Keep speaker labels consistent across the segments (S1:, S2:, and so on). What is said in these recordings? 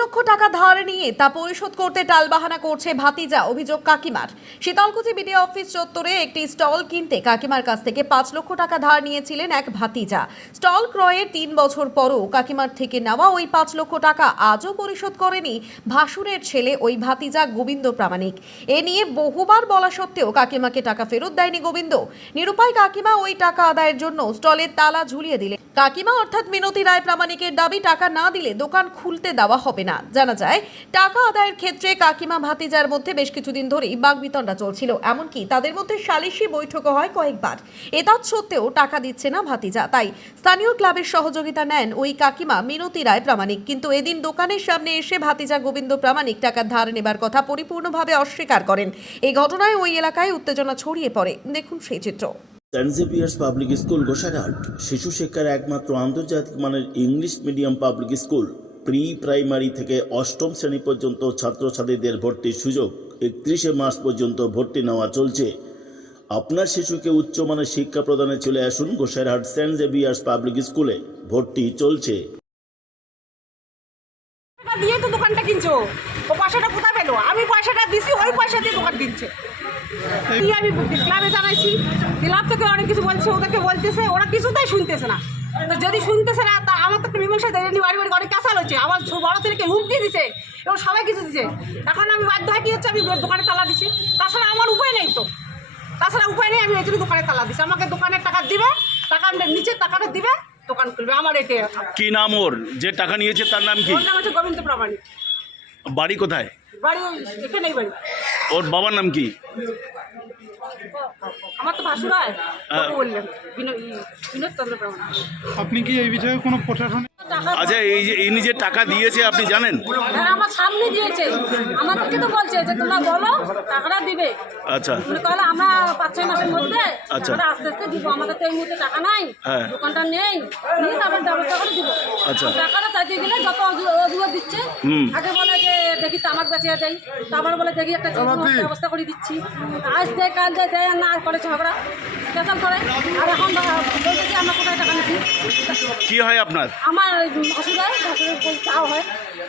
S1: লক্ষ টাকা ধার নিয়ে তা পরিশোধ করতে টালবাহানা করছে ভাতিজা, অভিযোগ কাকিমার। শীতলকুচি বিডিও অফিস চত্বরে একটি স্টল কিনতে কাকিমার কাছ থেকে পাঁচ লক্ষ টাকা ধার নিয়েছিলেন এক ভাতিজা। স্টল ক্রয়ের তিন বছর পরও কাকিমার থেকে নেওয়া ওই পাঁচ লক্ষ টাকা আজও পরিশোধ করেনি ভাসুরের ছেলে ওই ভাতিজা গোবিন্দ প্রামাণিক। এ নিয়ে বহুবার বলা সত্ত্বেও কাকিমাকে টাকা ফেরত দেয়নি গোবিন্দ। নিরুপায় কাকিমা ওই টাকা আদায়ের জন্য স্টলের তালা ঝুলিয়ে দিলেন। কাকিমা অর্থাৎ মিনতি রায় প্রামাণিকের দাবি, টাকা না দিলে দোকান খুলতে দেওয়া হবে না। জানা যায়, টাকা আদায়ের ক্ষেত্রে কাকিমা ভাতিজার মধ্যে বেশ কিছুদিন ধরেই বাগবিতণ্ডা চলছিল। এমনকি তাদের মধ্যে সালিশি বৈঠকও হয় কয়েকবার। এ সত্ত্বেও টাকা দিচ্ছে না ভাতিজা। তাই স্থানীয় ক্লাবের সহযোগিতা নেন ওই কাকিমা মিনতি রায় প্রামাণিক। কিন্তু এদিন দোকানের সামনে এসে ভাতিজা গোবিন্দ প্রামাণিক টাকা ধার নেবার কথা পরিপূর্ণভাবে অস্বীকার করেন। এই ঘটনায় ওই এলাকায় উত্তেজনা ছড়িয়ে পড়ে। দেখুন সেই চিত্র।
S2: Saint Xavier's public school Gosaghat শিশু শিক্ষার একমাত্র আন্তর্জাতিক মানের English medium public school pre primary থেকে অষ্টম শ্রেণি পর্যন্ত ছাত্রছাত্রীদের ভর্তির সুযোগ একত্রিশে মার্চ পর্যন্ত ভর্তি নেওয়া চলছে আপনার শিশুকে উচ্চমানের শিক্ষা প্রদানে চলে আসুন গোসাইরহাট সেন্ট জেভিয়ার্স পাবলিক স্কুলে ভর্তি চলছে
S3: দিয়ে তো দোকানটা কিনছো। ও পয়সাটা কোথায় পেল? আমি পয়সাটা দিছি, ওই পয়সা দিয়ে দোকান কিনছে। আমি ক্লাবে জানাইছি। ক্লাব থেকে অনেক কিছু বলছে, ওদেরকে বলতেছে, ওরা কিছুতেই শুনতেছে না। তো যদি শুনতেছে না, তা আমার তো একটা মীমাংসা দেয়নি বাড়ি বাড়ি অনেক ক্যাসাল হচ্ছে আমার বড় ছেলেকে হুমকি দিছে, এবং সবাই কিছু দিছে। এখন আমি বাধ্য হয় কি হচ্ছে? আমি দোকানে তালা দিছি। তাছাড়া আমার উপায় নেই তো। তাছাড়া উপায় নেই, আমি এই জন্য দোকানে তালা দিছি। আমাকে দোকানের টাকা দিবে, টাকা নিচে টাকাটা দিবে দোকান খুলবে আমার এতে
S4: কি নাম ওর? যে টাকা নিয়েছে তার নাম কি?
S3: ওর নাম হচ্ছে গোবিন্দ প্রামাণিক।
S4: বাড়ি কোথায়?
S3: বাড়ি এখানেই বাড়ি।
S4: ওর বাবার নাম কি?
S3: আমার তো ভাসুর হয় বললেন বিনোদ চন্দ্র প্রামাণিক।
S5: আপনি কি এই বিষয়ে কোনো প্রশাসন
S3: টাকা
S4: আচ্ছা এই যে ইনি যে টাকা দিয়েছে আপনি জানেন?
S3: হ্যাঁ আমার সামনে দিয়েছে। আমাদেরকে তো বলছে যে তোমরা বলো টাকাটা দিবে।
S4: আচ্ছা।
S3: উনি কলে আমরা পাঁচ ছয় মাসের মধ্যে
S4: আচ্ছা।
S3: আমরা আস্তে আস্তে দিব। আমাদের তো এই মুহূর্তে টাকা নাই
S4: হ্যাঁ।
S3: দোকানটা নেই নিয়ে তারপর ব্যবস্থা করে দিব।
S4: আচ্ছা।
S3: টাকাটা চাইতে গেলে যত অজু- অজুহাত দিচ্ছে
S4: হুম।
S3: আগে বলে যে দেখি তামাক বেঁচে দেয়। তারপর বলে দেখি একটা যে কোনো ব্যবস্থা করে দিচ্ছি। আজ দেয় কাল দেয় দেয় আর না আর করে ঝগড়া। পেশাল করে। আর এখন বলতেছে আমরা কোথায় টাকা নিচ্ছি?
S4: কি হয় আপনার?
S3: আমার ভাসুরায় ভাসুরের চাও হয়।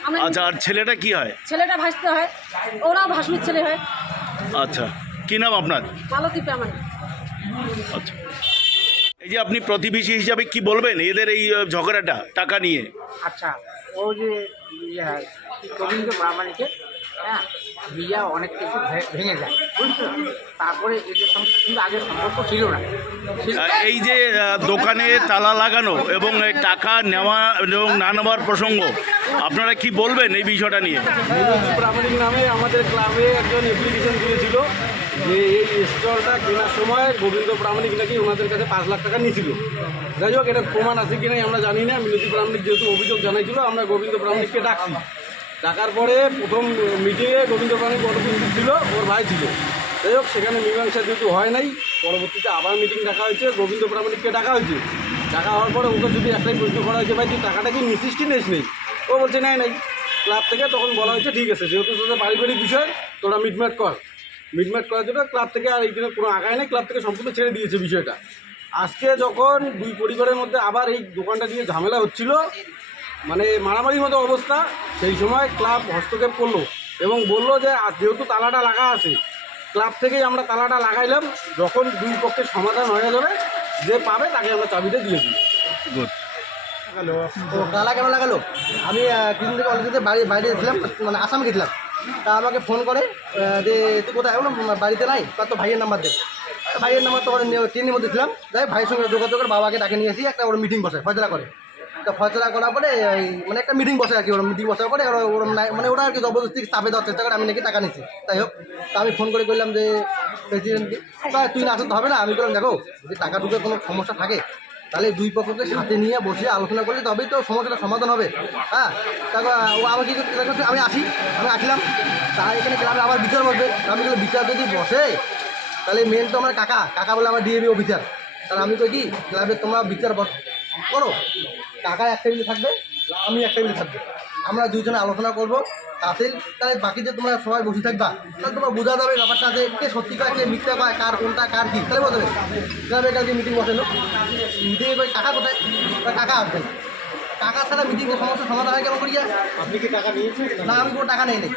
S3: আমরা
S4: আচ্ছা আর ছেলেটা কি হয়?
S3: ছেলেটা ভাসতে হয় ওরাও ভাসুরের ছেলে হয়।
S4: আচ্ছা কি নাম আপনার?
S3: মালতী টিপে
S4: আচ্ছা। এই যে আপনি প্রতিবেশী হিসাবে কি বলবেন এদের এই ঝগড়াটা টাকা নিয়ে?
S6: আচ্ছা ও যে রবীন্দ্র প্রামাণিকে হ্যাঁ বিয়া অনেক কিছু ভেঙে যায় বুঝছ তারপরে এদের সঙ্গে কিন্তু আগে সম্পর্ক ছিল না।
S4: এই যে দোকানে তালা লাগানো এবং এই টাকা নেওয়া এবং না নেওয়ার প্রসঙ্গ আপনারা কি বলবেন এই বিষয়টা নিয়ে?
S7: প্রামাণিক নামে আমাদের ক্লাবে একজন অ্যাপ্লিকেশন করেছিল যে এই স্টলটা কেনার সময় গোবিন্দ প্রামাণিক নাকি ওনাদের কাছে পাঁচ লাখ টাকা নিয়েছিল। যাই হোক এটা প্রমাণ আছে কি নাই আমরা জানি না। মিনতি প্রামাণিক যেহেতু অভিযোগ জানাইছিল আমরা গোবিন্দ প্রামাণিককে ডাকছি। ডাকার পরে প্রথম মিটিংয়ে গোবিন্দ প্রামাণিক অনুপস্থিত ছিল, ওর ভাই ছিল। যাই হোক, সেখানে মীমাংসা যেহেতু হয় নাই, পরবর্তীতে আবার মিটিং ডাকা হয়েছে গোবিন্দ প্রামাণিককে ডাকা হয়েছে। ডাকা হওয়ার পরে ওকে যদি একটাই প্রশ্ন করা হয়েছে, ভাই, তুই টাকাটা কি নিছিস কি নেই ও বলছে, নাই নাই। ক্লাব থেকে তখন বলা হয়েছে, ঠিক আছে, যেহেতু তোদের পারিবারিক বিষয়, তোরা মিটমাট কর। মিটমাট করার জন্য ক্লাব থেকে আর এইখানে কোনো আগায় নেই, ক্লাব থেকে সম্পূর্ণ ছেড়ে দিয়েছে বিষয়টা। আজকে যখন দুই পরিবারের মধ্যে আবার এই দোকানটা নিয়ে ঝামেলা হচ্ছিল মানে মারামারির মতো অবস্থা সেই সময় ক্লাব হস্তক্ষেপ করল এবং বলল যে যেহেতু তালাটা লাগা আছে ক্লাব থেকেই আমরা তালাটা লাগাইলাম যখন দুই পক্ষের সমাধান হয়ে যাবে যে পাবে তাকে আমরা চাবিটা দিয়ে দিই।
S4: গুড
S8: তো তালা কেন লাগালো? আমি কিছুদিন থেকে অলরেডি বাড়ি বাইরে ছিলাম মানে আসাম গেছিলাম। তা আমাকে ফোন করে যে তুই কোথায়? বলো বাড়িতে নাই তার তো ভাইয়ের নাম্বার দে। ভাইয়ের নাম্বার তো ট্রেনের মধ্যে ছিলাম। যাই ভাইয়ের সঙ্গে যোগাযোগ করে বাবাকে ডাকে নিয়ে এসি একটা ওর মিটিং বসে ফয়সলা করে। তা ফয়সলা করার পরে এই মানে একটা মিটিং বসে আর কি ওর মিটিং বসার পরে ওরা মানে ওরা আর কি জবরদস্তি চাপে দেওয়ার চেষ্টা করে, আমি নাকি টাকা নিচ্ছি যাই হোক, তা আমি ফোন করে করলাম যে প্রেসিডেন্টকে তা তুই না আসতে হবে না? আমি বললাম দেখো, যদি টাকা ঢুকে কোনো সমস্যা থাকে, তাহলে দুই পক্ষকে সাথে নিয়ে বসে আলোচনা করলে তবেই তো সমস্যাটা সমাধান হবে। হ্যাঁ তারপর ও আমাকে করতে- আমি আসি, আমি আসলাম। তা এখানে গ্রামে আবার বিচার বসবে। আমি বললাম, বিচার যদি বসে, তাহলে মেন তো আমার কাকা কাকা বলে আমার ডিএবি অফিসার তাহলে আমি কই কি, ক্লাবে তোমরা বিচার বস করো টাকা এক টেবিলে থাকবে আমি এক টেবিলে থাকবে। আমরা দুজনে আলোচনা করব তাতে তাহলে বাকি যে তোমরা সবাই বসে থাকবা তাহলে তোমরা বোঝা যাবে ব্যাপারটা যে কে সত্যি কয় কে মিথ্যা পায় কার কোনটা কার কি। তাহলে বোঝা যাবে। ক্লাবে কালকে মিটিং বসেলো মিটিংয়ে করে টাকা কোথায়? টাকা আসবে।
S3: টাকা ছাড়া মিটিংয়ে সমস্যা সমাধান হয় কেমন করিয়া
S8: আপনি কি টাকা নিয়েছেন?
S3: না আমি কোনো টাকা নেই নেই